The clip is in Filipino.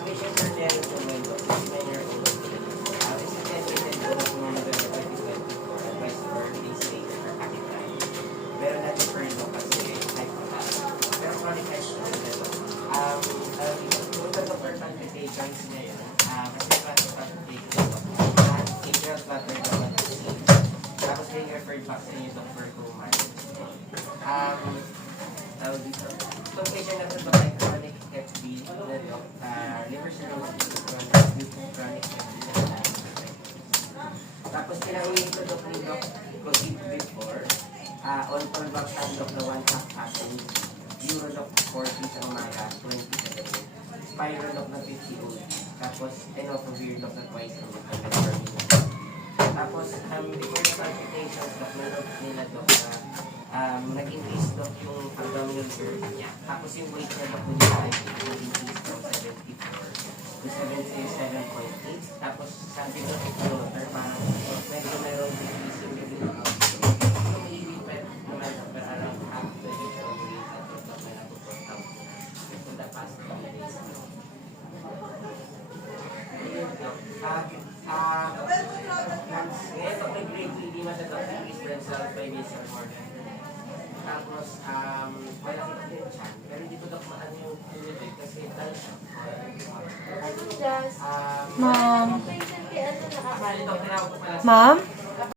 Patient are there to my dog, 9-year-old. Resident in November 2024, advice for days later for tachycardia. Meron natin per dog kasi hypotension. Pero chronic hypotension. Punta to per palpitations ngayon. Kasi palpitations ito. Atrial flutter naman kasi. Tapos yung referred back sa inyo for 2 months. Tawag dito. So patient na ito ay chronic FB liver cirrhosis, chronic tapos kinauwi ito Doc ni Doc COVID before on back time Doc na 1/2 passing Eurodoc 40 sa umaga 27 Spirodoc na 50 old tapos tenofovir Doc na twice a week tapos before the palpitations Doc na nila Doc na nag-increase Doc yung abdominal girth niya tapos yung weight niya Doc nag-increase from 74 to 77.8 tapos sabi ko ito parang medyo mayroong decrease yung lumilipad naman pero around half the usual rate at ito may napuport out in the past 2 days ngayon pag nag-grade 2 hindi masyadong increase brain cell 5 days or more tapos malaki pa din siya pero hindi ko daw maano yung fluid kasi dahil siya Ma'am? Ma'am?